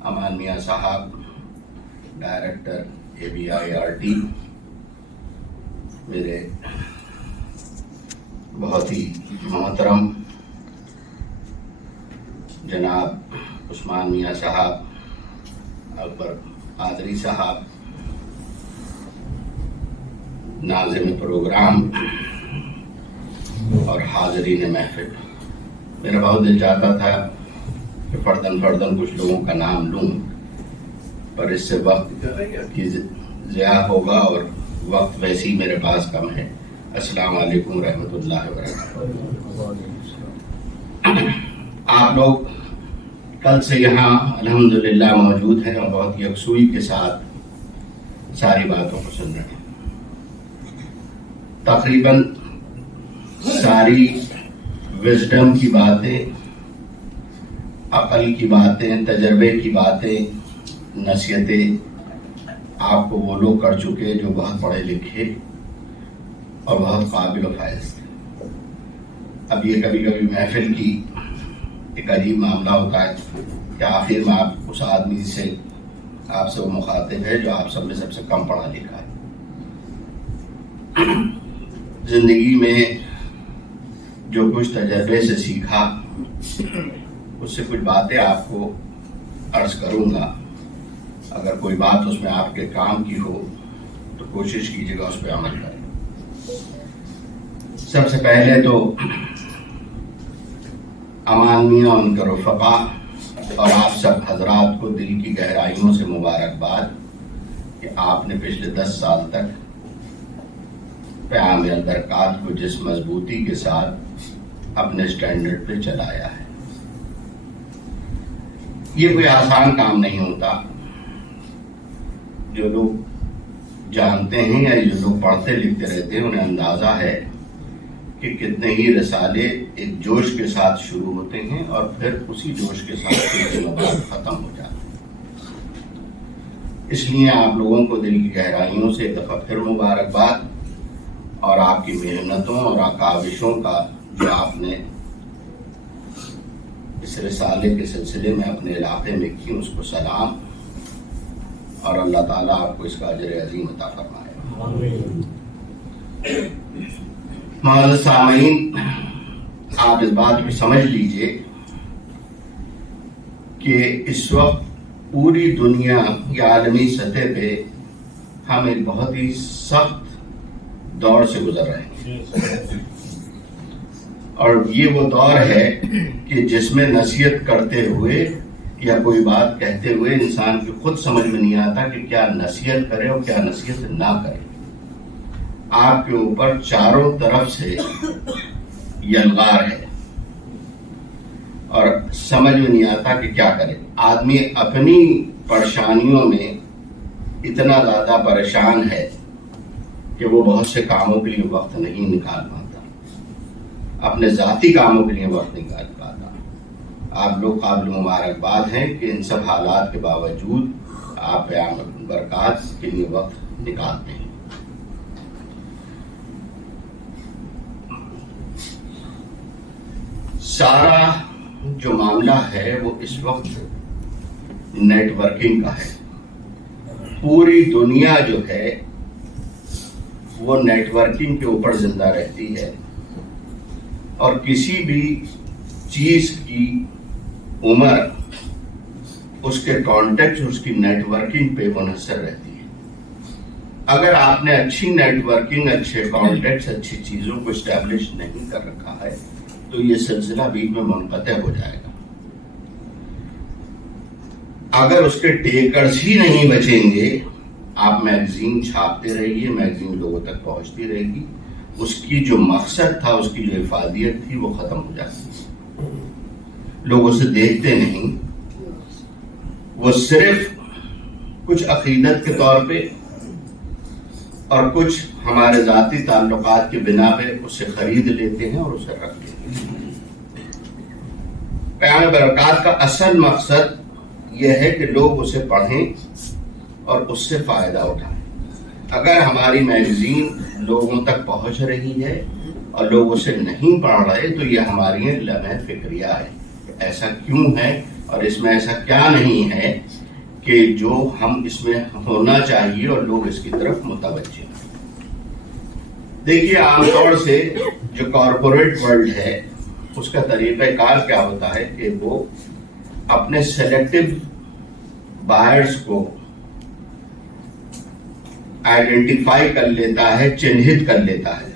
امان میاں صاحب، ڈائریکٹر ABIRT، میرے بہت ہی محترم جناب عثمان میاں صاحب، اکبر قادری صاحب، ناظم پروگرام اور حاضرین محفل، میرا بہت دل چاہتا تھا کہ فردن کچھ لوگوں کا نام لوں، پر اس سے وقت کی ضیاع ہوگا اور وقت ویسے ہی میرے پاس کم ہے۔ السلام علیکم رحمۃ اللہ وبرکاتہ۔ آپ لوگ کل سے یہاں الحمدللہ موجود ہیں اور بہت یکسوئی کے ساتھ ساری باتوں کو سن رہے ہیں۔ تقریباً ساری وزڈم کی باتیں، عقل کی باتیں، تجربے کی باتیں، نصیحتیں آپ کو وہ لوگ کر چکے جو بہت پڑھے لکھے اور بہت قابل و فائز تھے۔ اب یہ کبھی کبھی محفل کی ایک عجیب معاملہ ہوتا ہے کہ آخر میں آپ اس آدمی سے، آپ سے وہ مخاطب ہے جو آپ سب میں سب سے کم پڑھا لکھا ہے۔ زندگی میں جو کچھ تجربے سے سیکھا، اس سے کچھ باتیں آپ کو عرض کروں گا۔ اگر کوئی بات اس میں آپ کے کام کی ہو تو کوشش کیجیے گا اس پہ عمل کریں۔ سب سے پہلے تو امان میاں، ان کے رفقا اور آپ سب حضرات کو دل کی گہرائیوں سے مبارکباد کہ آپ نے پچھلے 10 سال تک پیام البرکات کو جس مضبوطی کے ساتھ اپنے سٹینڈرڈ پہ چلایا ہے۔ یہ کوئی آسان کام نہیں ہوتا۔ جو لوگ جانتے ہیں یا جو لوگ پڑھتے لکھتے رہتے ہیں انہیں اندازہ ہے کہ کتنے ہی رسالے ایک جوش کے ساتھ شروع ہوتے ہیں اور پھر اسی جوش کے ساتھ کچھ دنوں بعد ختم ہو جاتے ہیں۔ اس لیے آپ لوگوں کو دل کی گہرائیوں سے ایک دفعہ پھر مبارکباد، اور آپ کی محنتوں اور کاوشوں کا جو آپ نے اس رسالے کے سلسلے میں اپنے علاقے میں کی، اس کو سلام، اور اللہ تعالیٰ آپ کو اس کا اجر عظیم عطا فرمائے۔ معزز سامعین، آپ اس بات کو سمجھ لیجئے کہ اس وقت پوری دنیا یا عالمی سطح پہ ہم ایک بہت ہی سخت دور سے گزر رہے ہیں، اور یہ وہ دور ہے کہ جس میں نصیحت کرتے ہوئے یا کوئی بات کہتے ہوئے انسان کی خود سمجھ میں نہیں آتا کہ کیا نصیحت کرے اور کیا نصیحت نہ کرے۔ آپ کے اوپر چاروں طرف سے یلغار ہے اور سمجھ میں نہیں آتا کہ کیا کرے۔ آدمی اپنی پریشانیوں میں اتنا زیادہ پریشان ہے کہ وہ بہت سے کاموں کے لیے وقت نہیں نکال پاتا، اپنے ذاتی کاموں کے لیے وقت نہیں نکال پاتا۔ آپ لوگ قابل مبارکباد ہیں کہ ان سب حالات کے باوجود آپ پیام برکات کے لیے وقت نکالتے ہیں۔ سارا جو معاملہ ہے وہ اس وقت نیٹ ورکنگ کا ہے۔ پوری دنیا جو ہے وہ نیٹ ورکنگ کے اوپر زندہ رہتی ہے، اور کسی بھی چیز کی عمر اس کے کانٹیکٹ، اس کی نیٹ ورکنگ پہ منحصر رہتی ہے۔ اگر آپ نے اچھی نیٹ ورکنگ، اچھے کانٹیکٹس، اچھی چیزوں کو اسٹیبلش نہیں کر رکھا ہے تو یہ سلسلہ بیچ میں منقطع ہو جائے گا۔ اگر اس کے ٹیکرز ہی نہیں بچیں گے، آپ میگزین چھاپتے رہیے، میگزین لوگوں تک پہنچتی رہے گی، اس کی جو مقصد تھا، اس کی جو افادیت تھی، وہ ختم ہو جاتی ہے۔ لوگ اسے دیکھتے نہیں، وہ صرف کچھ عقیدت کے طور پہ اور کچھ ہمارے ذاتی تعلقات کے بنا پہ اسے خرید لیتے ہیں اور اسے رکھ لیتے ہیں۔ پیام برکات کا اصل مقصد یہ ہے کہ لوگ اسے پڑھیں اور اس سے فائدہ اٹھائیں۔ اگر ہماری میگزین لوگوں تک پہنچ رہی ہے اور لوگ اسے نہیں پڑھ رہے تو یہ ہماری لمحہ فکریہ ہے کہ ایسا کیوں ہے اور اس میں ایسا کیا نہیں ہے کہ جو ہم اس میں ہونا چاہیے اور لوگ اس کی طرف متوجہ ہیں. دیکھیے عام طور سے جو کارپوریٹ ورلڈ ہے اس کا طریقہ کار کیا ہوتا ہے کہ وہ اپنے سلیکٹو بائرز کو آئیڈینٹیفائی کر لیتا ہے, چنہت کر لیتا ہے,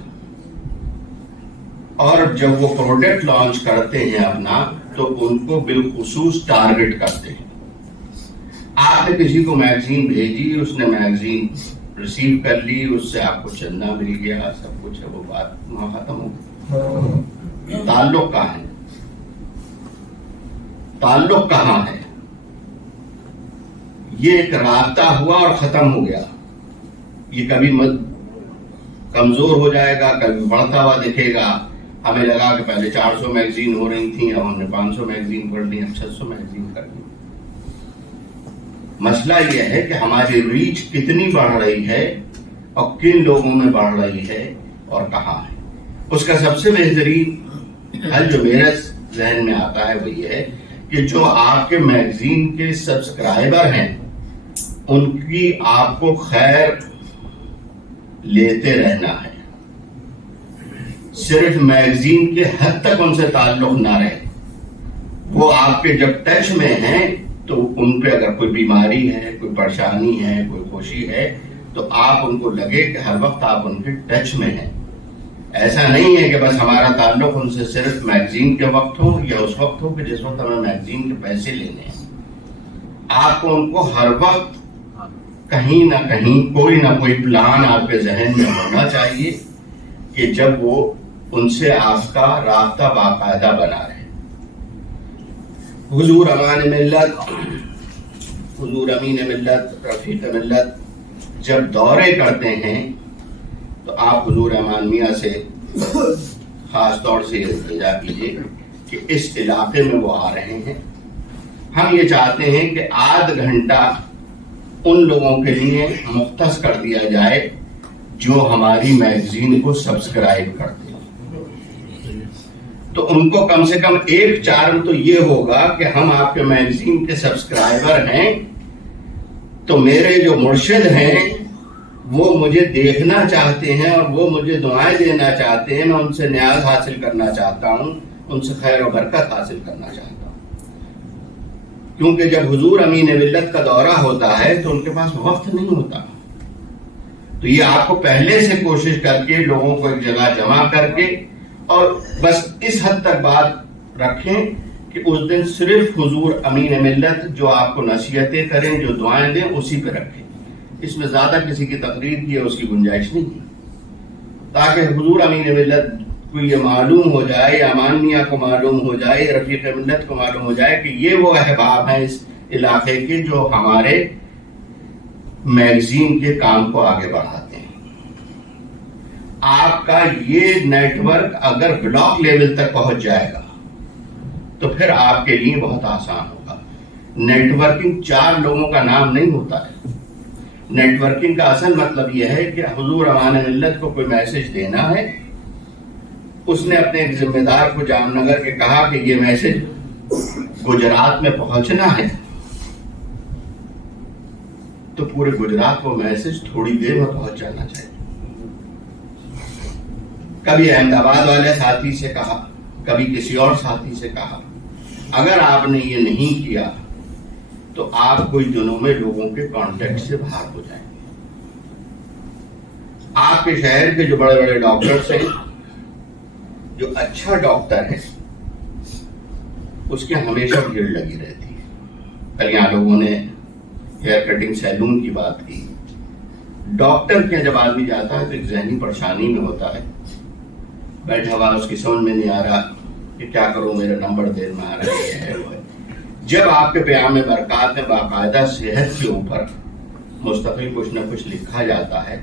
اور جب وہ پروڈکٹ لانچ کرتے ہیں اپنا تو ان کو بالخصوص ٹارگٹ کرتے ہیں. آپ نے کسی کو میگزین بھیجی, اس نے میگزین ریسیو کر لی, اس سے آپ کو چندہ مل گیا, سب کچھ ہے, وہ بات وہاں ختم ہو گئی. تعلق کہاں ہے؟ تعلق کہاں ہے؟ یہ ایک رابطہ ہوا اور ختم ہو گیا. یہ کبھی کمزور ہو جائے گا, کبھی بڑھتا ہوا دکھے گا. ہمیں لگا کہ پہلے 400 میگزین ہو رہی تھیں, اب ہم نے 500 میگزین کر لی, اب 600 میگزین کر لی. مسئلہ یہ ہے کہ ہماری ریچ کتنی بڑھ رہی ہے اور کن لوگوں میں بڑھ رہی ہے اور کہاں ہے. اس کا سب سے بہترین حل جو میرے ذہن میں آتا ہے وہ یہ ہے کہ جو آپ کے میگزین کے سبسکرائبر ہیں ان کی آپ کو خیر لیتے رہنا ہے. صرف میگزین کے حد تک ان سے تعلق نہ رہے. وہ آپ کے جب ٹچ میں ہیں تو ان پہ اگر کوئی بیماری ہے, کوئی پریشانی ہے, کوئی خوشی ہے تو آپ ان کو لگے کہ ہر وقت آپ ان کے ٹچ میں ہیں. ایسا نہیں ہے کہ بس ہمارا تعلق ان سے صرف میگزین کے وقت ہو یا اس وقت ہو کہ جس وقت ہمیں میگزین کے پیسے لینے ہیں. آپ کو ان کو ہر وقت کہیں نہ کہیں کوئی نہ کوئی پلان آپ کے ذہن میں ہونا چاہیے کہ جب وہ ان سے آپ کا رابطہ باقاعدہ بنا رہے. حضور امان ملت, حضور امین ملت, رفیق ملت جب دورے کرتے ہیں تو آپ حضور امان میاں سے خاص طور سے التجا کیجیے کہ اس علاقے میں وہ آ رہے ہیں. ہم یہ چاہتے ہیں کہ آدھ گھنٹہ ان لوگوں کے لیے مختص کر دیا جائے جو ہماری میگزین کو سبسکرائب کرتے ہیں. تو ان کو کم سے کم ایک چارم تو یہ ہوگا کہ ہم آپ کے میگزین کے سبسکرائبر ہیں تو میرے جو مرشد ہیں وہ مجھے دیکھنا چاہتے ہیں اور وہ مجھے دعائیں دینا چاہتے ہیں. میں ان سے نیاز حاصل کرنا چاہتا ہوں, ان سے خیر و برکت حاصل کرنا چاہتا ہوں. کیونکہ جب حضور امین ملت کا دورہ ہوتا ہے تو ان کے پاس وقت نہیں ہوتا. تو یہ آپ کو پہلے سے کوشش کر کے لوگوں کو ایک جگہ جمع کر کے اور بس اس حد تک بات رکھیں کہ اس دن صرف حضور امین ملت جو آپ کو نصیحتیں کریں, جو دعائیں دیں, اسی پہ رکھیں. اس میں زیادہ کسی کی تقریر کی ہے اس کی گنجائش نہیں ہے, تاکہ حضور امین ملت کو یہ معلوم ہو جائے, امان میاں کو معلوم ہو جائے, رفیق ملت کو معلوم ہو جائے کہ یہ وہ احباب ہیں اس علاقے کے جو ہمارے میگزین کے کام کو آگے بڑھاتے ہیں. آپ کا یہ نیٹ ورک اگر بلاک لیول تک پہنچ جائے گا تو پھر آپ کے لیے بہت آسان ہوگا. نیٹ ورکنگ 4 لوگوں کا نام نہیں ہوتا ہے. نیٹ ورکنگ کا اصل مطلب یہ ہے کہ حضور امان ملت کو کوئی میسج دینا ہے, اس نے اپنے ایک ذمہ دار کو جام نگر کے کہا کہ یہ میسج گجرات میں پہنچنا ہے, تو پورے گجرات کو میسج تھوڑی دیر میں پہنچ جانا چاہیے. کبھی احمد آباد والے ساتھی سے کہا, کبھی کسی اور ساتھی سے کہا. اگر آپ نے یہ نہیں کیا تو آپ کچھ دنوں میں لوگوں کے کانٹیکٹ سے باہر ہو جائیں گے. آپ کے شہر کے جو بڑے بڑے ڈاکٹرز ہیں, جو اچھا ڈاکٹر ہے اس کے ہمیشہ بھیڑ لگی رہتی ہے. کل یہاں لوگوں نے ہیئر کٹنگ سیلون کی بات کی. ڈاکٹر کے جب آدمی جاتا ہے تو ایک ذہنی پریشانی میں ہوتا ہے, بیٹھا ہوا اس کی سمجھ میں نہیں آ رہا کہ کیا کروں, میرا نمبر دیر میں آ رہا ہے وہ ہے. جب آپ کے پیام برکات میں باقاعدہ صحت کے اوپر مستقل کچھ نہ کچھ لکھا جاتا ہے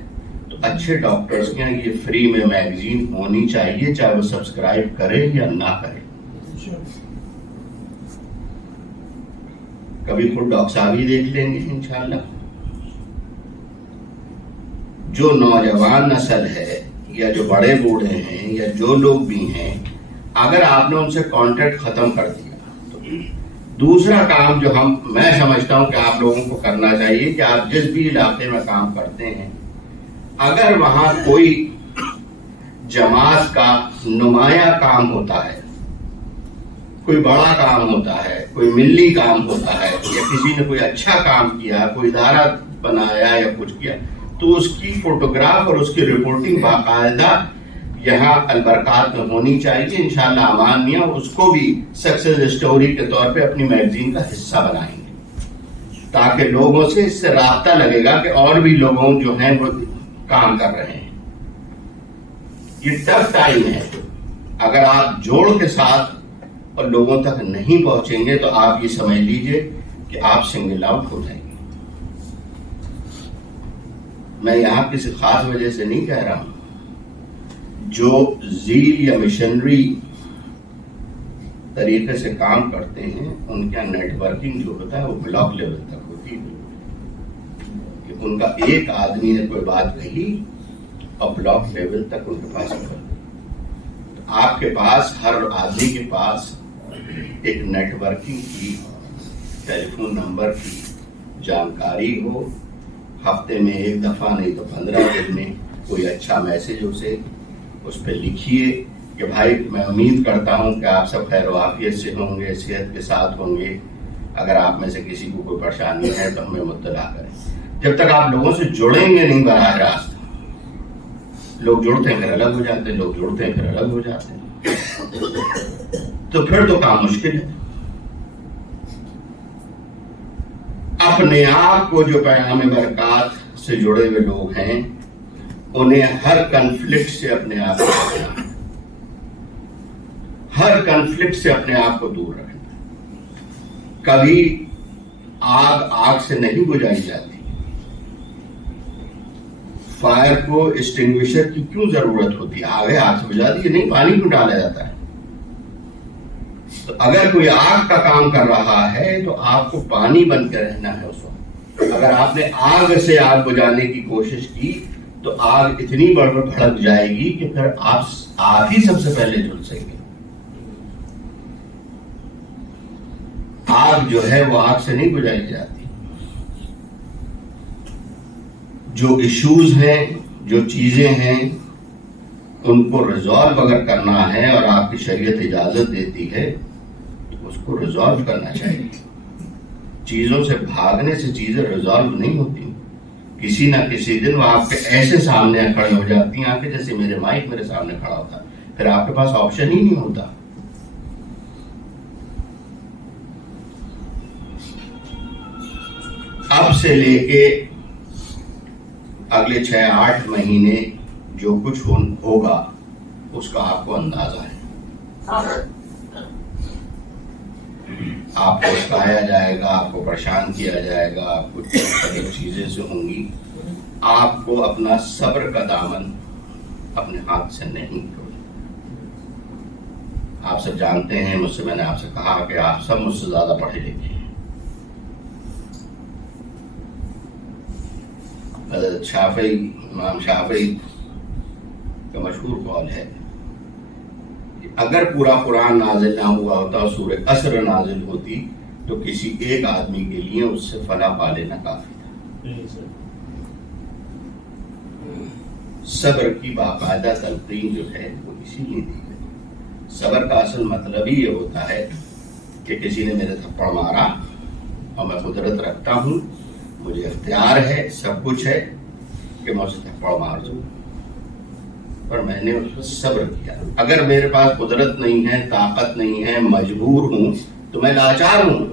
تو اچھے ڈاکٹرز کے یہ فری میں میگزین ہونی چاہیے, چاہے وہ سبسکرائب کرے یا نہ کرے. کبھی خود ڈاکٹر صاحب ہی دیکھ لیں گے انشاءاللہ. جو نوجوان نسل ہے یا جو بڑے بوڑھے ہیں یا جو لوگ بھی ہیں, اگر آپ نے ان سے کانٹیکٹ ختم کر دیا تو دوسرا کام جو میں سمجھتا ہوں کہ آپ لوگوں کو کرنا چاہیے کہ آپ جس بھی علاقے میں کام کرتے ہیں، اگر وہاں کوئی جماعت کا نمایاں کام ہوتا ہے، کوئی بڑا کام ہوتا ہے، کوئی ملی کام ہوتا ہے، یا کسی نے کوئی اچھا کام کیا، کوئی ادارہ بنایا یا کچھ کیا، تو اس کی فوٹوگراف اور اس کی رپورٹنگ باقاعدہ یہاں البرکات میں ہونی چاہیے. انشاءاللہ امان میاں اس کو بھی سکسیس سٹوری کے طور پہ اپنی میگزین کا حصہ بنائیں گے، تاکہ لوگوں سے اس سے رابطہ لگے گا کہ اور بھی لوگوں جو ہیں وہ کام کر رہے ہیں. یہ ٹف ٹائم ہے، اگر آپ جوڑ کے ساتھ اور لوگوں تک نہیں پہنچیں گے تو آپ یہ سمجھ لیجئے کہ آپ سنگل آؤٹ ہو جائیں گے. میں یہاں کسی خاص وجہ سے نہیں کہہ رہا ہوں. جو زیل یا مشنری طریقے سے کام کرتے ہیں ان کا نیٹ ورکنگ جو ہوتا ہے وہ بلاک لیول تک ہوتی ہے، کہ ان کا ایک آدمی نے کوئی بات کہی اور بلاک لیول تک ان کے پاس پہنچ. آپ کے پاس، ہر آدمی کے پاس ایک نیٹ ورکنگ کی، ٹیلی فون نمبر کی جانکاری ہو. ہفتے میں ایک دفعہ نہیں تو 15 دن میں کوئی اچھا میسج اسے اس پہ لکھیے کہ بھائی میں امید کرتا ہوں کہ آپ سب خیر و عافیت سے ہوں گے، صحت کے ساتھ ہوں گے. اگر آپ میں سے کسی کو کوئی پریشانی ہے تو ہمیں مطلع کریں. جب تک آپ لوگوں سے جڑیں گے نہیں براہ راست، لوگ جڑتے ہیں پھر الگ ہو جاتے ہیں، لوگ جڑتے ہیں پھر الگ ہو جاتے ہیں، تو پھر تو کام مشکل ہے. اپنے آپ کو جو پیغام برکات سے جڑے ہوئے لوگ ہیں انہیں ہر کنفلکٹ سے اپنے آپ کو بچانا، ہر کنفلکٹ سے اپنے آپ کو دور رکھنا. کبھی آگ سے نہیں بجھائی جاتی. فائر کو اسٹنگوشر کی کیوں ضرورت ہوتی ہے؟ آگ سے بجھا دی نہیں، پانی کیوں ڈالا جاتا ہے؟ تو اگر کوئی آگ کا کام کر رہا ہے تو آپ کو پانی بن کے رہنا ہے اس وقت. اگر آپ نے آگ سے آگ بجھانے کی کوشش کی تو آگ اتنی بھڑک جائے گی کہ پھر آپ ہی سب سے پہلے جل گے. آگ جو ہے وہ آگ سے نہیں بجھائی جاتی. جو ایشوز ہیں، جو چیزیں ہیں، ان کو ریزالو اگر کرنا ہے اور آپ کی شریعت اجازت دیتی ہے تو اس کو ریزالو کرنا چاہیے. چیزوں سے بھاگنے سے چیزیں ریزالو نہیں ہوتی. کسی نہ کسی دن وہ آپ کے ایسے سامنے کھڑے ہو جاتی ہیں کہ جیسے میرے مائک میرے سامنے کھڑا ہوتا، پھر آپ کے پاس آپشن ہی نہیں ہوتا. اب سے لے کے اگلے 6-8 مہینے جو کچھ ہوگا اس کا آپ کو اندازہ ہے. آپ کو ستایا جائے گا، آپ کو پریشان کیا جائے گا، آپ کو چیزیں سے ہوں گی. آپ کو اپنا صبر کا دامن اپنے ہاتھ سے نہیں چھوڑنا. آپ سب جانتے ہیں، مجھ سے میں نے آپ سے کہا کہ آپ سب مجھ سے زیادہ پڑھے لکھے ہیں. حضرت شافعی، امام شافعی کا مشہور قول ہے کہ اگر پورا قرآن نازل نہ ہوا ہوتا اور سورہ عصر نازل ہوتی تو کسی ایک آدمی کے لیے اس سے فلاح پا لینا کافی تھا. صبر کی باقاعدہ تلقین جو ہے وہ اسی لیے دی گئی. صبر کا اصل مطلب ہی یہ ہوتا ہے کہ کسی نے میرے تھپڑ مارا اور میں قدرت رکھتا ہوں، مجھے اختیار ہے، سب کچھ ہے کہ میں اسے تھپڑ مار دوں، پر میں نے اس پر صبر کیا. اگر میرے پاس قدرت نہیں ہے، طاقت نہیں ہے، مجبور ہوں تو میں لاچار ہوں.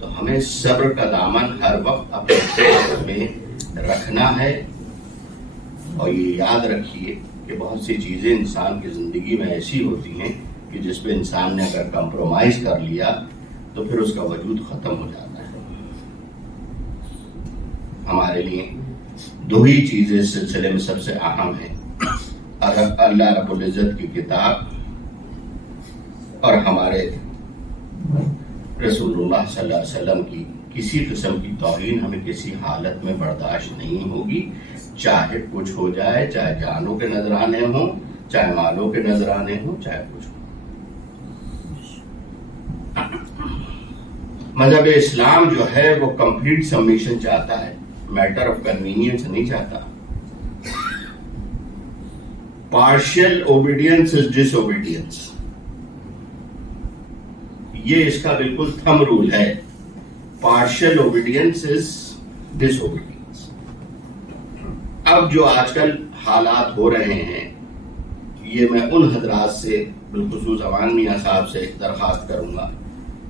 تو ہمیں صبر کا دامن ہر وقت اپنے ہاتھ میں رکھنا ہے. اور یہ یاد رکھیے کہ بہت سی چیزیں انسان کی زندگی میں ایسی ہوتی ہیں کہ جس پہ انسان نے اگر کمپرومائز کر لیا تو پھر اس کا وجود ختم ہو جاتا ہے. ہمارے لیے 2 ہی چیزیں اس سلسلے میں سب سے اہم ہیں، اللہ رب العزت کی کتاب اور ہمارے رسول اللہ صلی اللہ علیہ وسلم کی. کسی قسم کی توہین ہمیں کسی حالت میں برداشت نہیں ہوگی، چاہے کچھ ہو جائے، چاہے جانوں کے نذرانے ہوں، چاہے مالوں کے نذرانے ہوں، چاہے کچھ ہو. مذہب اسلام جو ہے وہ کمپلیٹ سبمیشن چاہتا ہے, میٹر آف کنوینئنس نہیں چاہتا. Partial obedience is disobedience, یہ اس کا بالکل تھم رول ہے. Partial obedience is disobedience. اب جو آج کل حالات ہو رہے ہیں, یہ میں ان حضرات سے بالخصوص امان میاں صاحب سے درخواست کروں گا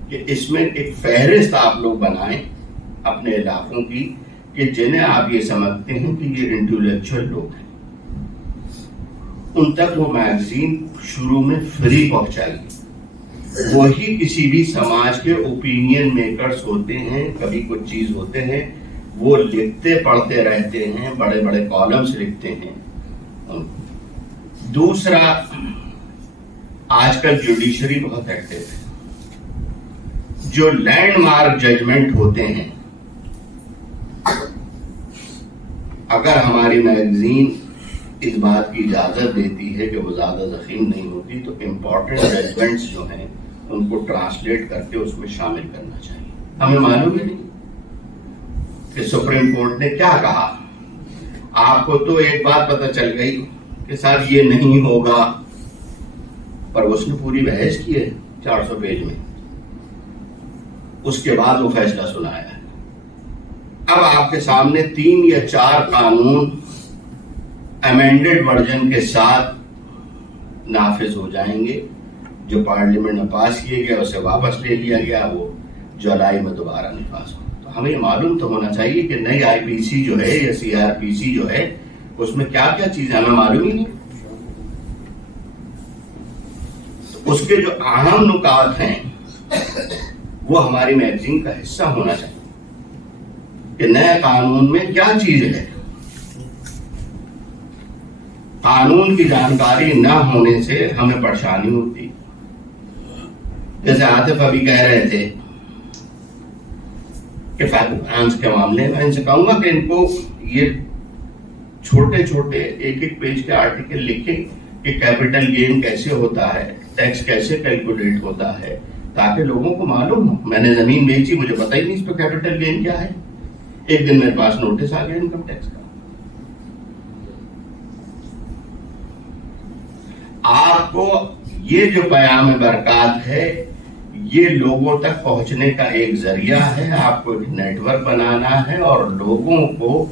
کہ اس میں ایک فہرست آپ لوگ بنائیں اپنے علاقوں کی, کہ جنہیں آپ یہ سمجھتے ہیں کہ یہ انٹلیکچوئل لوگ ہیں, ان تک وہ میگزین شروع میں فری پہنچائیے. وہی کسی بھی سماج کے اوپینین میکرز ہوتے ہیں, کبھی کچھ چیز ہوتے ہیں, وہ لکھتے پڑھتے رہتے ہیں, بڑے بڑے کالمز لکھتے ہیں. دوسرا, آج کل جوڈیشری بہت ایکٹیو ہے. جو لینڈ مارک ججمنٹ ہوتے ہیں, اگر ہماری میگزین اس بات کی اجازت دیتی ہے کہ وہ زیادہ ضخیم نہیں ہوتی, تو امپورٹنٹ ججمنٹس جو ہیں ان کو ٹرانسلیٹ کر کے اس میں شامل کرنا چاہیے. ہمیں معلوم ہی نہیں کہ سپریم کورٹ نے کیا کہا. آپ کو تو ایک بات پتہ چل گئی کہ صاحب یہ نہیں ہوگا, پر اس نے پوری بحث کی ہے 400 پیج میں, اس کے بعد وہ فیصلہ سنایا ہے. اب آپ کے سامنے 3 یا 4 قانون امینڈڈ ورژن کے ساتھ نافذ ہو جائیں گے. جو پارلیمنٹ میں پاس کیے گیا اسے واپس لے لیا گیا, وہ جولائی میں دوبارہ نفاذ ہو. تو ہمیں یہ معلوم تو ہونا چاہیے کہ نئی آئی پی سی جو ہے یا CRPC جو ہے اس میں کیا کیا چیزیں ہمیں معلوم ہی نہیں. اس کے جو اہم نکات ہیں وہ ہماری میگزین کا حصہ ہونا چاہیے کہ نئے قانون میں کیا چیز ہے. قانون کی جانکاری نہ ہونے سے ہمیں پریشانی ہوتی. جیسے عاطف ابھی کہہ رہے تھے کہ فائنانس کے معاملے میں, ان سے کہوں گا کہ ان کو یہ چھوٹے چھوٹے ایک پیج کے آرٹیکل لکھیں کہ کیپٹل گین کیسے ہوتا ہے, ٹیکس کیسے کیلکولیٹ ہوتا ہے, تاکہ لوگوں کو معلوم ہو. میں نے زمین بیچی, مجھے پتہ ہی نہیں اس پہ کیپٹل گین کیا ہے, ایک دن میرے پاس نوٹس آ گیا انکم ٹیکس کا. آپ کو یہ جو پیام برکات ہے یہ لوگوں تک پہنچنے کا ایک ذریعہ ہے. آپ کو ایک نیٹ ورک بنانا ہے اور لوگوں کو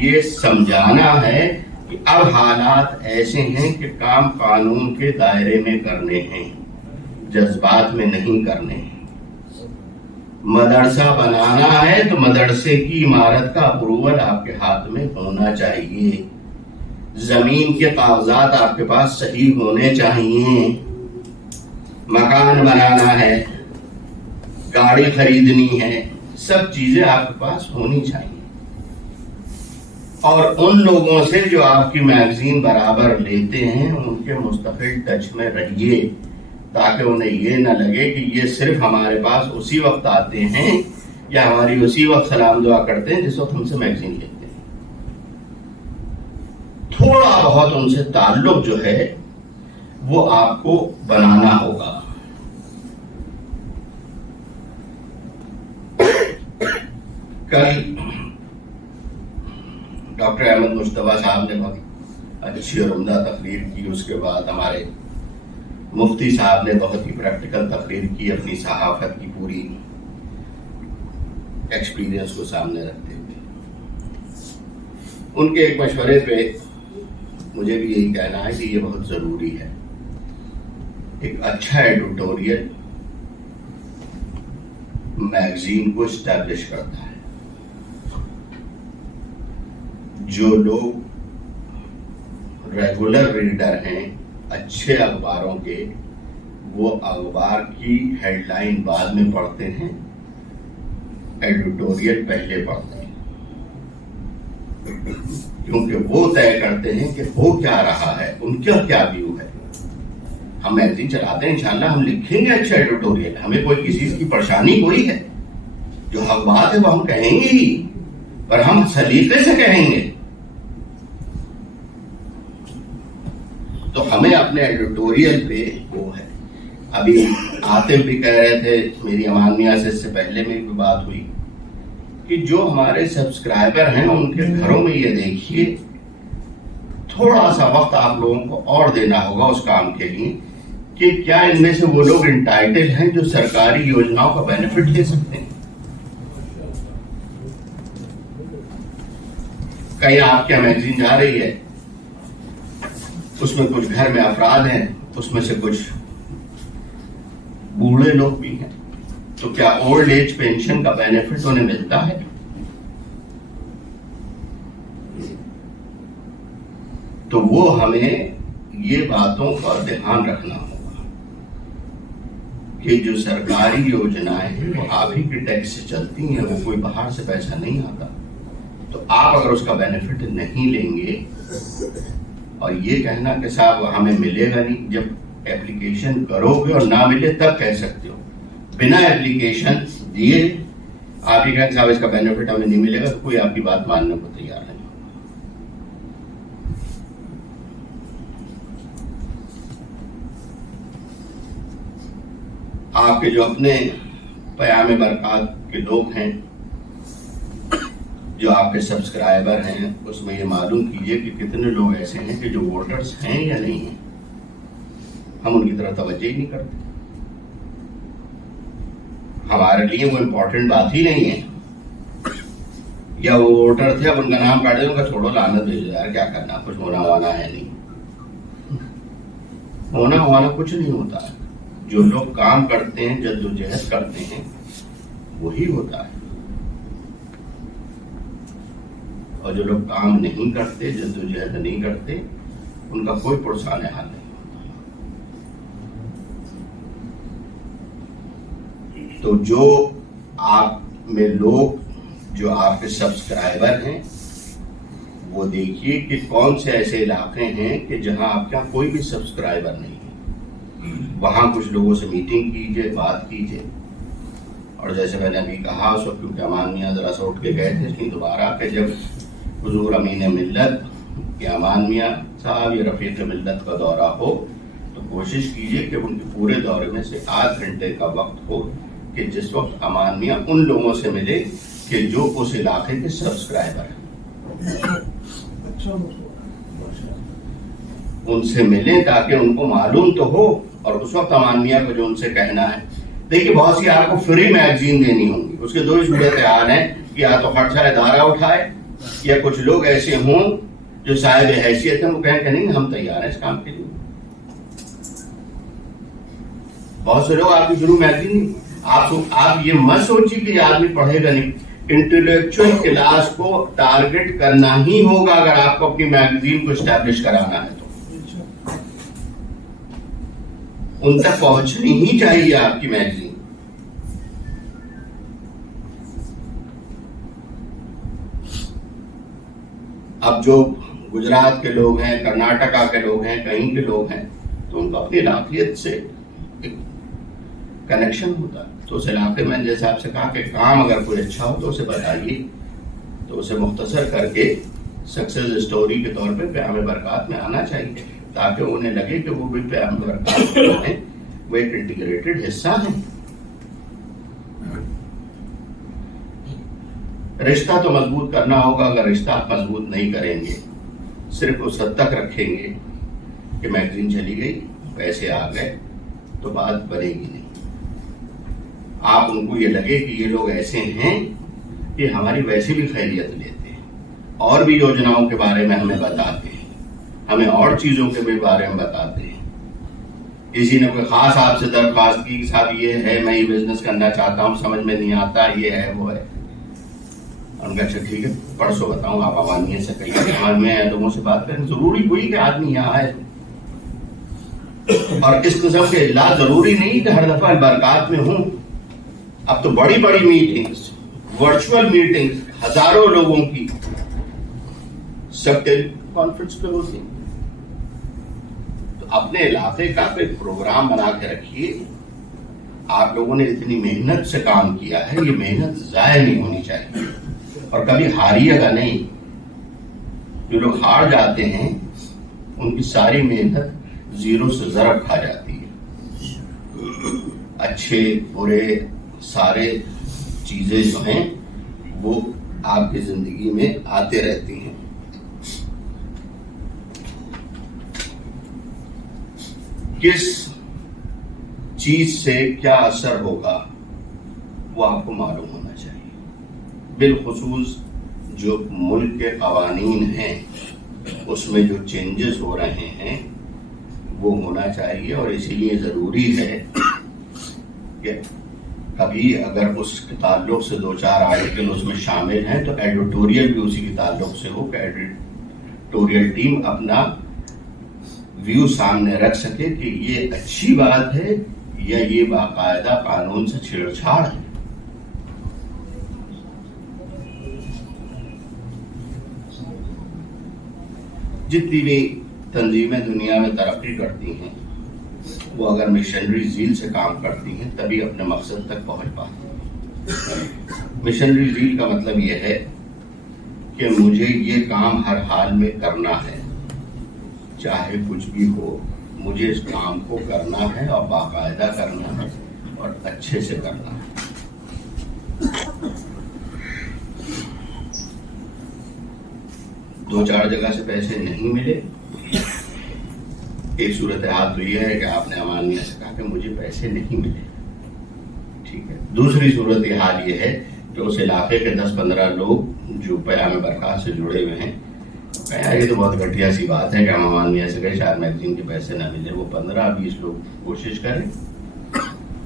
یہ سمجھانا ہے کہ اب حالات ایسے ہیں کہ کام قانون کے دائرے میں کرنے ہیں, جذبات میں نہیں کرنے ہیں. مدرسہ بنانا ہے تو مدرسے کی عمارت کا اپروول آپ کے ہاتھ میں ہونا چاہیے. زمین کے کاغذات آپ کے پاس صحیح ہونے چاہیے. مکان بنانا ہے, گاڑی خریدنی ہے, سب چیزیں آپ کے پاس ہونی چاہیے. اور ان لوگوں سے جو آپ کی میگزین برابر لیتے ہیں ان کے مستقل ٹچ میں رہیے, تاکہ انہیں یہ نہ لگے کہ یہ صرف ہمارے پاس اسی وقت آتے ہیں یا ہماری اسی وقت سلام دعا کرتے ہیں جس وقت ہم سے میگزین لیتے ہیں. تھوڑا بہت ان سے تعلق جو ہے وہ آپ کو بنانا ہوگا. کل ڈاکٹر احمد مشتبہ صاحب نے بہت اچھی اور عمدہ تقریر کی. اس کے بعد ہمارے مفتی صاحب نے بہت ہی پریکٹیکل تقریر کی, اپنی صحافت کی پوری ایکسپیرینس کو سامنے رکھتے ہوئے. ان کے ایک مشورے پہ مجھے بھی یہی کہنا ہے کہ یہ بہت ضروری ہے. ایک اچھا ایڈیٹوریل میگزین کو اسٹیبلش کرتا ہے. جو لوگ ریگولر ریڈر ہیں اچھے اخباروں کے, وہ اخبار کی ہیڈ لائن بعد میں پڑھتے ہیں, ایڈیٹوریل پہلے پڑھتے ہیں, کیونکہ وہ طے کرتے ہیں کہ ہو کیا رہا ہے, ان کا کیا ویو ہے. ہم میگزین چلاتے ہیں, انشاءاللہ ہم لکھیں گے اچھا ایڈیٹوریل. ہمیں کوئی کسی کی پریشانی کوئی ہے, جو حق بات ہے وہ ہم کہیں گے ہی, پر ہم سلیقے سے کہیں گے. تو ہمیں اپنے ایڈیٹوریل پہ وہ ہے. ابھی آتے بھی کہہ رہے تھے، میری امان میاں سے اس سے پہلے میری بھی بات ہوئی کہ جو ہمارے سبسکرائبر ہیں ان کے گھروں میں یہ دیکھیے تھوڑا سا وقت آپ لوگوں کو اور دینا ہوگا اس کام کے لیے کہ کیا ان میں سے وہ لوگ انٹائٹل ہیں جو سرکاری یوجناؤں کا بینیفٹ لے سکتے ہیں. کہیں آپ کے میگزین جا رہی ہے، اس میں کچھ گھر میں افراد ہیں، اس میں سے کچھ بوڑھے لوگ بھی ہیں، تو کیا اولڈ ایج پینشن کا بینیفٹ انہیں ملتا ہے؟ تو وہ ہمیں یہ باتوں کا دھیان رکھنا ہوگا کہ جو سرکاری یوجنائیں ہیں وہ آپ ہی کے ٹیکس سے چلتی ہیں، وہ کوئی باہر سے پیسہ نہیں آتا. تو آپ اگر اس کا بینیفٹ نہیں لیں گے اور یہ کہنا کہ صاحب ہمیں ملے گا نہیں، جب اپلیکیشن کرو گے اور نہ ملے تب کہہ سکتے ہو. بنا اپلیکیشن دیے آپ یہ کہیں کہ صاحب اس کا بینیفٹ ہمیں نہیں ملے گا، تو کوئی آپ کی بات ماننے کو تیار نہیں. آپ کے جو اپنے پیام برکات کے لوگ ہیں، جو آپ کے سبسکرائبر ہیں، اس میں یہ معلوم کیجئے کہ کتنے لوگ ایسے ہیں کہ جو ووٹرز ہیں یا نہیں ہیں. ہم ان کی طرف توجہ ہی نہیں کرتے. ہمارے لیے وہ امپورٹنٹ بات ہی نہیں ہے. یا وہ ووٹر تھے، اب ان کا نام کاٹ دیں، ان کا چھوڑو، لعنت بھیجو یار، کیا کرنا، کچھ ہونا ہوانا ہے نہیں. ہونا ہوانا کچھ نہیں ہوتا ہے. جو لوگ کام کرتے ہیں، جدوجہد کرتے ہیں، وہی ہوتا ہے. اور جو لوگ کام نہیں کرتے، جدوجہد نہیں کرتے، ان کا کوئی پرسان حال نہیں ہوتا. تو جو آپ میں لوگ جو آپ کے سبسکرائبر ہیں، وہ دیکھیے کہ کون سے ایسے علاقے ہیں کہ جہاں آپ کا کوئی بھی سبسکرائبر نہیں ہے. وہاں کچھ لوگوں سے میٹنگ کیجئے، بات کیجئے. اور جیسے میں نے ابھی کہا، اس وقت کیونکہ امان میاں ذرا سا اٹھ کے گئے تھے، لیکن دوبارہ کہ جب حضور امین ملت یا امان میاں صاحب یا رفیق ملت کا دورہ ہو تو کوشش کیجئے کہ ان کے پورے دورے میں سے آدھ گھنٹے کا وقت ہو کہ جس وقت امان میاں ان لوگوں سے ملے کہ جو اس علاقے کے سبسکرائبر ہیں، ان سے ملیں تاکہ ان کو معلوم تو ہو. اور اس وقت امان میاں کو جو ان سے کہنا ہے، دیکھیے بہت سی آپ کو فری میگزین دینی ہوں گی. اس کے دو ہی صورتحال ہیں کہ یا تو خرچہ ادارہ اٹھائے، یا کچھ لوگ ایسے ہوں جو صاحب حیثیت ہیں، وہ کہیں کہ نہیں ہم تیار ہیں اس کام کے لیے. بہت سے لوگ آپ کی شروع میگزین نہیں. آپ یہ مت سوچیے کہ یہ آدمی پڑھے گا نہیں. انٹلیکچوئل کلاس کو ٹارگٹ کرنا ہی ہوگا اگر آپ کو اپنی میگزین کو اسٹیبلش کرانا ہے تو. ان تک پہنچنی ہی چاہیے آپ کی میگزین. اب جو گجرات کے لوگ ہیں، کرناٹکا کے لوگ ہیں، کہیں کے لوگ ہیں، تو ان کو اپنی علاقیت سے کنیکشن ہوتا ہے. تو اس علاقے میں جیسے آپ سے کہا کہ کام اگر کوئی اچھا ہو تو اسے بتائیے، تو اسے مختصر کر کے سکسیس اسٹوری کے طور پہ پیام برکات میں آنا چاہیے، تاکہ انہیں لگے کہ وہ بھی پیام برکات میں وہ ایک انٹیگریٹڈ حصہ ہے. رشتہ تو مضبوط کرنا ہوگا. اگر رشتہ آپ مضبوط نہیں کریں گے، صرف اس حد تک رکھیں گے کہ میگزین چلی گئی، پیسے آ گئے، تو بات بنے گی نہیں. آپ ان کو یہ لگے کہ یہ لوگ ایسے ہیں کہ ہماری ویسے بھی خیریت لیتے ہیں، اور بھی یوجناؤں کے بارے میں ہمیں بتاتے ہیں، ہمیں اور چیزوں کے بھی بارے میں بتاتے ہیں. کسی نے کوئی خاص آپ سے درخواست کی کہ صاحب یہ ہے، میں یہ بزنس کرنا چاہتا ہوں، سمجھ میں نہیں آتا، یہ ہے وہ ہے. ان کا اچھا ٹھیک ہے، پرسوں بتاؤں، آپ عوامیہ سے کہیے، عوامیہ لوگوں سے بات کریں. ضروری کوئی کہ آدمی یہاں آئے. اور اس قسم کے اجلاس ضروری نہیں کہ ہر دفعہ برکات میں ہوں. اب تو بڑی بڑی میٹنگز، ورچوئل میٹنگز، ہزاروں لوگوں کی سب ٹیلی کانفرنس پہ ہوتی ہیں. تو اپنے علاقے کا کوئی پروگرام بنا کے رکھیے. آپ لوگوں نے اتنی محنت سے کام کیا ہے، یہ محنت ضائع نہیں ہونی چاہیے. اور کبھی ہاریے گا نہیں. جو لوگ ہار جاتے ہیں ان کی ساری محنت زیرو سے ضرب کھا جاتی ہے. اچھے برے سارے چیزیں جو ہیں وہ آپ کی زندگی میں آتے رہتی ہیں. کس چیز سے کیا اثر ہوگا وہ آپ کو معلوم ہونا چاہیے. بالخصوص جو ملک کے قوانین ہیں اس میں جو چینجز ہو رہے ہیں وہ ہونا چاہیے، اور اسی لیے ضروری ہے کہ کبھی اگر اس کے تعلق سے 2-4 آرٹیکل اس میں شامل ہیں تو ایڈیٹوریل بھی اسی کے تعلق سے ہو کہ ایڈیٹوریل ٹیم اپنا ویو سامنے رکھ سکے کہ یہ اچھی بات ہے یا یہ باقاعدہ قانون سے چھیڑ چھاڑ ہے. جتنی بھی تنظیمیں دنیا میں ترقی کرتی ہیں وہ اگر مشنری زیل سے کام کرتی ہیں تبھی اپنے مقصد تک پہنچ پاتی ہیں. مشنری زیل کا مطلب یہ ہے کہ مجھے یہ کام ہر حال میں کرنا ہے، چاہے کچھ بھی ہو، مجھے اس کام کو کرنا ہے اور باقاعدہ کرنا ہے اور اچھے سے کرنا ہے. دو چار جگہ سے پیسے نہیں ملے. ایک صورتحال تو یہ ہے کہ آپ نے امان میاں سے کہا کہ مجھے پیسے نہیں ملے، ٹھیک ہے. دوسری صورتحال یہ ہے کہ اس علاقے کے 10-15 لوگ جو پیام برکات سے جڑے ہوئے ہیں کہا یہ تو بہت گھٹیا سی بات ہے کہ ہم امان میاں سے کہیں شاید میگزین کے پیسے نہ ملے. وہ 15-20 لوگ کوشش کریں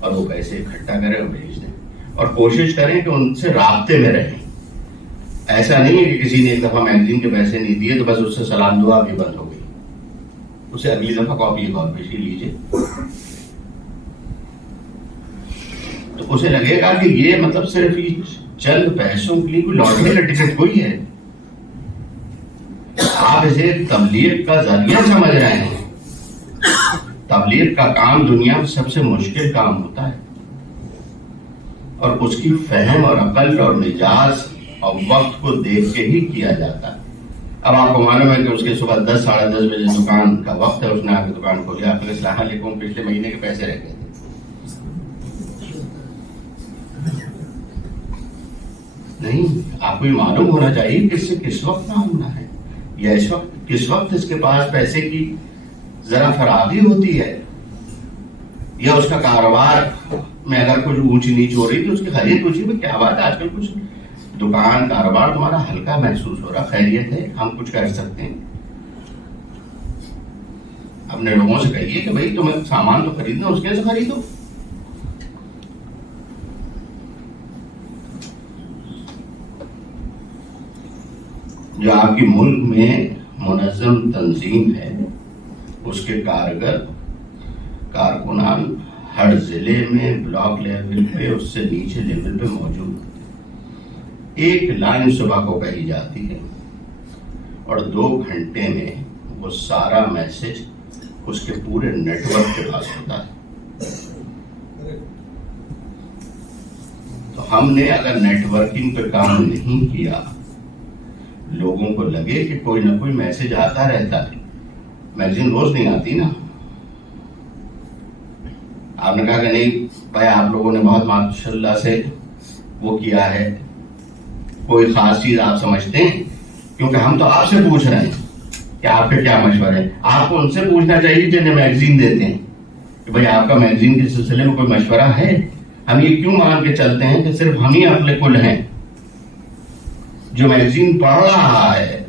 اور وہ پیسے اکٹھا کریں اور بھیج دیں، اور کوشش کریں کہ ان سے رابطے میں رہیں. ایسا نہیں ہے کہ کسی نے ایک دفعہ میگزین کے پیسے نہیں دیے تو بس اس سے سلام دعا بھی بند ہو گئی، اسے اگلی دفعہ کاپی پیشی لیجیے. تو اسے لگے گا کہ یہ مطلب صرف چند پیسوں کے لیے کوئی لاٹری کا ٹکٹ کوئی ہے. آپ اسے تبلیغ کا ذریعہ سمجھ رہے ہیں. تبلیغ کا کام دنیا میں سب سے مشکل کام ہوتا ہے، اور اس کی فہم اور عقل اور مزاج اور وقت کو دیکھ کے ہی کیا جاتا ہے. اب آپ کو معلوم ہے کہ اس کے صبح 10-10:30 بجے دکان کا وقت ہے، اس نے آ کے دکان کھولی. آپ نے السلام علیکم، پچھلے مہینے کے پیسے رہ گئے تھے. نہیں، آپ کو یہ معلوم ہونا چاہیے کہ اس سے کس وقت معاملہ ہے، یا اس وقت کس وقت اس کے پاس پیسے کی ذرا فراغی ہوتی ہے، یا اس کا کاروبار میں اگر کچھ اونچ نیچ ہو رہی تو اس کی خرید پوچھی میں کیا بات ہے آج کل کچھ دکان کاروبار تمہارا ہلکا محسوس ہو رہا، خیریت ہے، ہم کچھ کر سکتے ہیں. اپنے لوگوں سے کہیے کہ بھائی تمہیں سامان تو خریدنا، اس کے سے خریدو. جو آپ کی ملک میں منظم تنظیم ہے اس کے کارکنان ہر ضلع میں بلاک لیول پہ اس سے نیچے لیول پہ موجود ہیں. ایک لائن صبح کو کہی جاتی ہے اور 2 گھنٹے میں وہ سارا میسج اس کے پورے نیٹ ورک کے پاس ہوتا ہے. تو ہم نے اگر نیٹ ورکنگ پہ کام نہیں کیا، لوگوں کو لگے کہ کوئی نہ کوئی میسج آتا رہتا ہے. میگزین روز نہیں آتی نا. آپ نے کہا کہ نہیں بھائی آپ لوگوں نے بہت ماشاءاللہ سے وہ کیا ہے، کوئی خاص چیز آپ سمجھتے ہیں؟ کیونکہ ہم تو آپ سے پوچھ رہے ہیں کہ آپ کے کیا مشورے ہیں. آپ کو ان سے پوچھنا چاہیے جنہیں میگزین دیتے ہیں کہ بھائی آپ کا میگزین کے سلسلے میں کوئی مشورہ ہے. ہم یہ کیوں مان کے چلتے ہیں کہ صرف ہم ہی عقل کل ہیں؟ جو میگزین پڑھ رہا ہے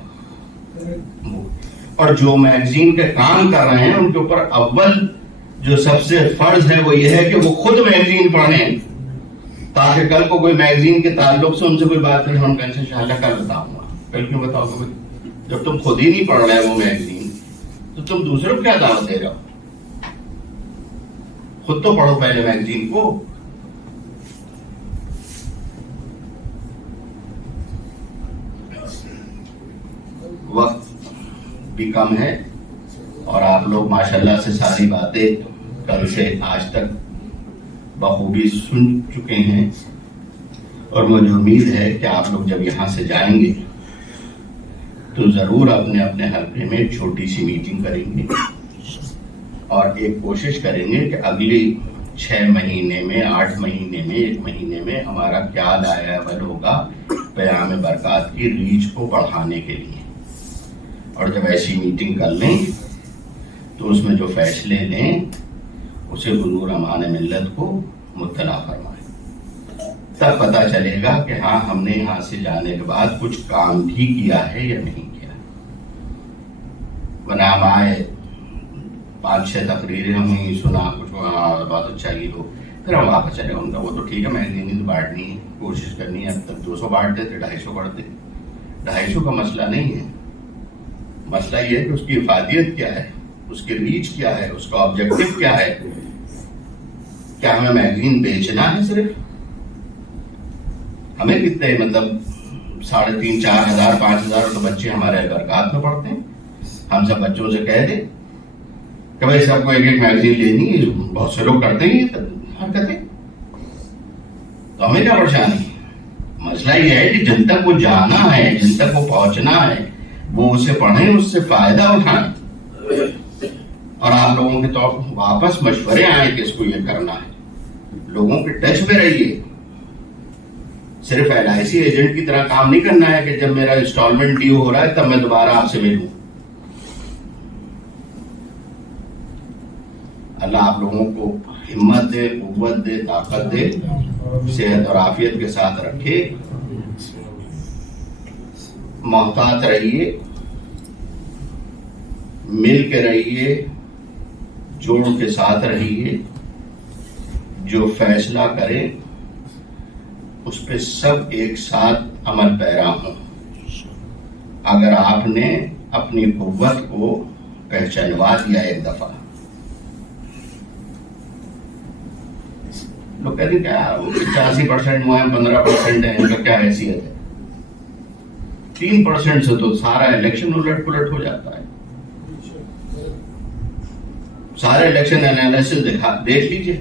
اور جو میگزین کے کام کر رہے ہیں ان کے اوپر اول جو سب سے فرض ہے وہ یہ ہے کہ وہ خود میگزین پڑھیں، تاکہ کل کو کوئی میگزین کے تعلق سے ان سے کوئی بات کریں ہم کہیں شاء کل بتاؤں گا. کل کیوں بتاؤ گا؟ جب تم خود ہی نہیں پڑھ رہے وہ میگزین تو تم دوسروں کو کیا دعوت دے رہے ہو؟ خود تو پڑھو پہلے میگزین کو. وقت بھی کم ہے اور آپ لوگ ماشاءاللہ سے ساری باتیں کل سے آج تک بخوبی سن چکے ہیں، اور مجھے امید ہے کہ آپ لوگ جب یہاں سے جائیں گے تو ضرور اپنے اپنے حلقے میں ایک چھوٹی سی میٹنگ کریں گے اور ایک کوشش کریں گے کہ اگلی 6 مہینے میں، 8 مہینے میں، 1 مہینے میں ہمارا کیا دائرہ عمل ہوگا پیام برکات کی ریچ کو بڑھانے کے لیے. اور جب ایسی میٹنگ کر لیں تو اس میں جو فیصلے لیں اسے حضور امان ملت کو مطلع فرمائیں. تب پتہ چلے گا کہ ہاں ہم نے یہاں سے جانے کے بعد کچھ کام بھی کیا ہے یا نہیں کیا. ورنہ ہم آئے 5-6 تقریریں ہم نے سنا، کچھ بہت اچھا یہ ہو، پھر ہم واپس چلے. ان کا وہ تو ٹھیک ہے، میگزین بانٹنی ہے، کوشش کرنی ہے. اب تک 200 بانٹتے تھے، 250 بانٹتے. 250 کا مسئلہ نہیں ہے، مسئلہ یہ ہے کہ اس کی افادیت کیا ہے، اس کی ریچ کیا ہے، اس کا آبجیکٹو کیا ہے. کیا ہمیں میگزین بیچنا ہے صرف؟ ہمیں کتنے مطلب 3,500 4,000 5,000 تو بچے ہمارے برکات میں پڑھتے ہیں. ہم سب بچوں سے کہہ دیں کہ بھائی سب کو ایک ایک میگزین لینی ہے. بہت سے لوگ کرتے ہیں حرکتیں، تو ہمیں کیا پریشانی ہے؟ مسئلہ یہ ہے کہ جن تک وہ جانا ہے، جن تک وہ پہنچنا ہے، وہ اسے پڑھیں، اس سے فائدہ اٹھائیں. اور آپ لوگوں کے طور پر واپس مشورے آئیں کہ اس کو یہ کرنا ہے. لوگوں کے ٹچ میں رہیے. صرف LIC ایجنٹ کی طرح کام نہیں کرنا ہے کہ جب میرا انسٹالمنٹ ڈیو ہو رہا ہے تب میں دوبارہ آپ سے ملوں. اللہ آپ لوگوں کو ہمت دے، قوت دے، طاقت دے، صحت اور عافیت کے ساتھ رکھے. محتاط رہیے، مل کے رہیے، جوڑ کے ساتھ رہیے. جو فیصلہ کرے اس پہ سب ایک ساتھ عمل پیرا ہوں. اگر آپ نے اپنی قوت کو پہچانوا دیا ایک دفعہ، لوگ کہتے ہیں کیا 85% وہ ہیں، 15% ہے، ان کا کیا حیثیت ہے. 3% سے تو سارا الیکشن الٹ پلٹ ہو جاتا ہے. سارے الیکشن انالیسس دیکھ لیجئے.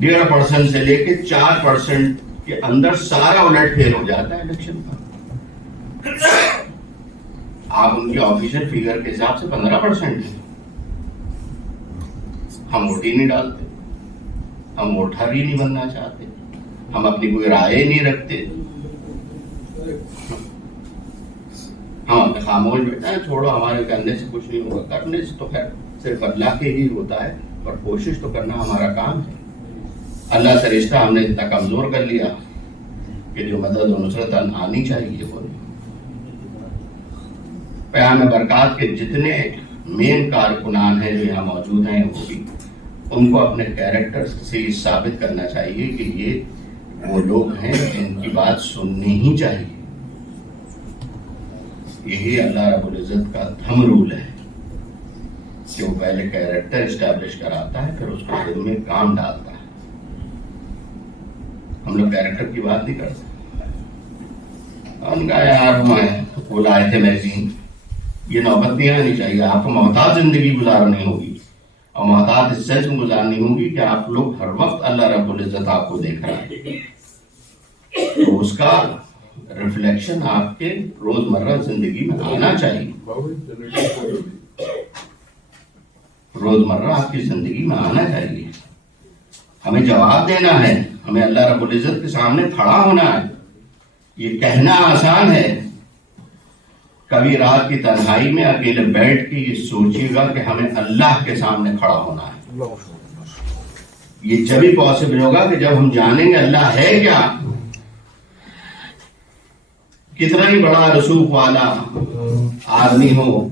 1.5% سے لے کے 4% کے اندر سارا الٹ پھیر ہو جاتا ہے الیکشن کا. آپ ان کی آفیشیل فگر کے حساب سے 15% ہیں. ہم ووٹ ہی نہیں ڈالتے، ہم ووٹر ہی نہیں بننا چاہتے، ہم اپنی کوئی رائے نہیں رکھتے. ہم خاموش بیٹھے ہیں، چھوڑو ہمارے کرنے سے کچھ نہیں ہوگا. کرنے سے تو خیر صرف اللہ کے ہی ہوتا ہے، پر کوشش تو کرنا ہمارا کام ہے. اللہ سے رشتہ ہم نے اتنا کمزور کر لیا کہ جو مدد و نصرت آنی چاہیے وہ نہیں. پیام برکات کے جتنے مین کارکنان ہیں جو یہاں موجود ہیں، وہ بھی ان کو اپنے کیریکٹر سے یہ ثابت کرنا چاہیے کہ یہ وہ لوگ ہیں جن کی بات سننی ہی چاہیے. یہی اللہ رب العزت کا تھم رول ہے کہ وہ پہلے کیریکٹر اسٹیبلش کراتا ہے، پھر اس کو دل میں کام ڈالتا ہے. ہم لوگ کیریکٹر کی بات نہیں کرتے. ان کا یار وہ لائے تھے میگزین، یہ نوبت نہیں آنی چاہیے. آپ کو محتاط زندگی گزارنی ہوگی، اور محتاط اس سچ میں گزارنی ہوگی کہ آپ لوگ ہر وقت اللہ رب العزت آپ کو دیکھ رہا ہے. تو اس کا ریفلیکشن آپ کے روزمرہ زندگی میں آنا چاہیے. روزمرہ آپ کی زندگی میں آنا چاہیے. ہمیں جواب دینا ہے، ہمیں اللہ رب العزت کے سامنے کھڑا ہونا ہے. یہ کہنا آسان ہے. کبھی رات کی تنہائی میں اکیلے بیٹھ کے یہ سوچیے گا کہ ہمیں اللہ کے سامنے کھڑا ہونا ہے. یہ جبھی پاسبل ہوگا کہ جب ہم جانیں گے اللہ ہے کیا. کتنا ہی بڑا رسوخ والا آدمی ہو،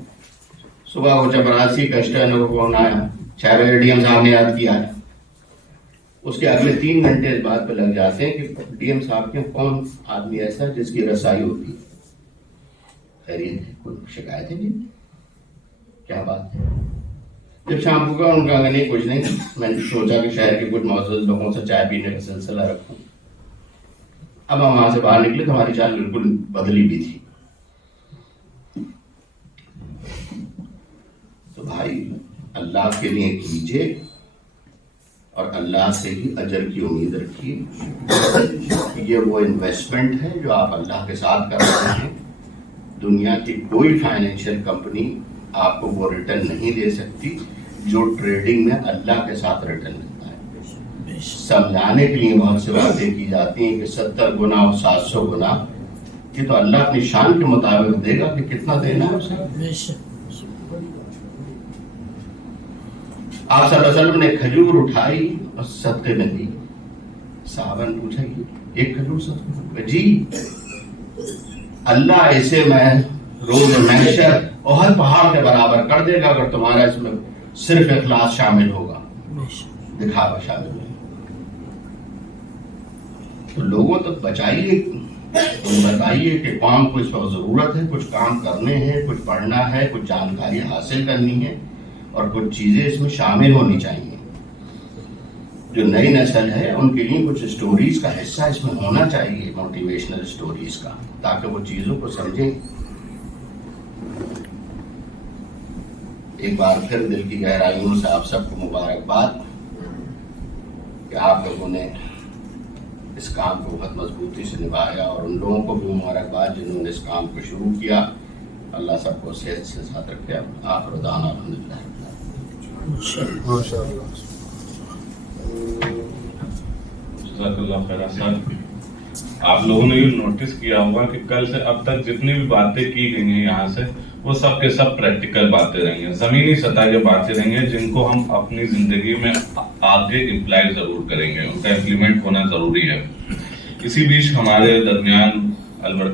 صبح کو چپراسی کسٹمر کو فون آیا، 6 بجے ڈی ایم صاحب نے یاد کیا ہے، اس کے اگلے 3 گھنٹے اس بات پہ لگ جاتے ہیں کہ ڈی ایم صاحب کے کون آدمی ایسا جس کی رسائی ہوتی ہے. خیریت ہے، کوئی شکایت ہے؟ جی کیا بات ہے؟ جب شام کو گیا ان کا نہیں کچھ نہیں، میں نے سوچا کہ شہر کے کچھ معزز لوگوں سے چائے پینے کا سلسلہ رکھوں. اب ہم وہاں سے باہر نکلے تو ہماری چال بالکل بدلی بھی تھی. تو بھائی اللہ کے لیے کیجیے اور اللہ سے ہی اجر کی امید رکھیے. یہ وہ انویسٹمنٹ ہے جو آپ اللہ کے ساتھ کر رہے ہیں. دنیا کی کوئی فائنینشیل کمپنی آپ کو وہ ریٹرن نہیں دے سکتی جو ٹریڈنگ میں اللہ کے ساتھ ریٹرن ملتا ہے. سمجھانے کے لیے بہت سے باتیں کی جاتی ہیں کہ 70 گنا اور 700 گنا، یہ تو اللہ اپنی شان کے مطابق دے گا کہ کتنا دینا ہے اسے. آپ صلی اللہ علیہ وسلم نے کھجور اٹھائی اور صدقے میں دی. صحابہ نے پوچھا ایک کھجور صدقے میں؟ جی. اللہ اسے میں روز محشر احد پہاڑ کے برابر کر دے گا اگر تمہارا اس میں صرف اخلاص شامل ہوگا، دکھاوا شامل ہوگا. تو لوگوں تک بچائیے، بتائیے کہ قوم کو اس وقت ضرورت ہے، کچھ کام کرنے ہیں، کچھ پڑھنا ہے، کچھ جانکاری حاصل کرنی ہے اور کچھ چیزیں اس میں شامل ہونی چاہیے. جو نئی نسل ہے ان کے لیے کچھ اسٹوریز کا حصہ اس میں ہونا چاہیے، موٹیویشنل اسٹوریز کا، تاکہ وہ چیزوں کو سمجھیں. ایک بار پھر دل کی گہرائیوں سے آپ سب کو مبارکباد کہ آپ لوگوں نے اس کام کو بہت مضبوطی سے نبھایا، اور ان لوگوں کو بھی مبارکباد جنہوں نے اس کام کو شروع کیا. اللہ سب کو صحت سے ساتھ رکھے. آخر دعوانا الحمدللہ. جزاک اللہ خیر. سر آپ لوگوں نے یہ نوٹس کیا ہوگا کہ کل سے اب تک جتنی بھی باتیں کی گئی ہیں یہاں سے، وہ سب کے سب پریکٹیکل باتیں رہی ہیں، زمینی سطح کی باتیں رہی ہیں، جن کو ہم اپنی زندگی میں آگے امپلائی ضرور کریں گے، ان کا امپلیمنٹ ہونا ضروری ہے. اسی بیچ ہمارے درمیان البرکات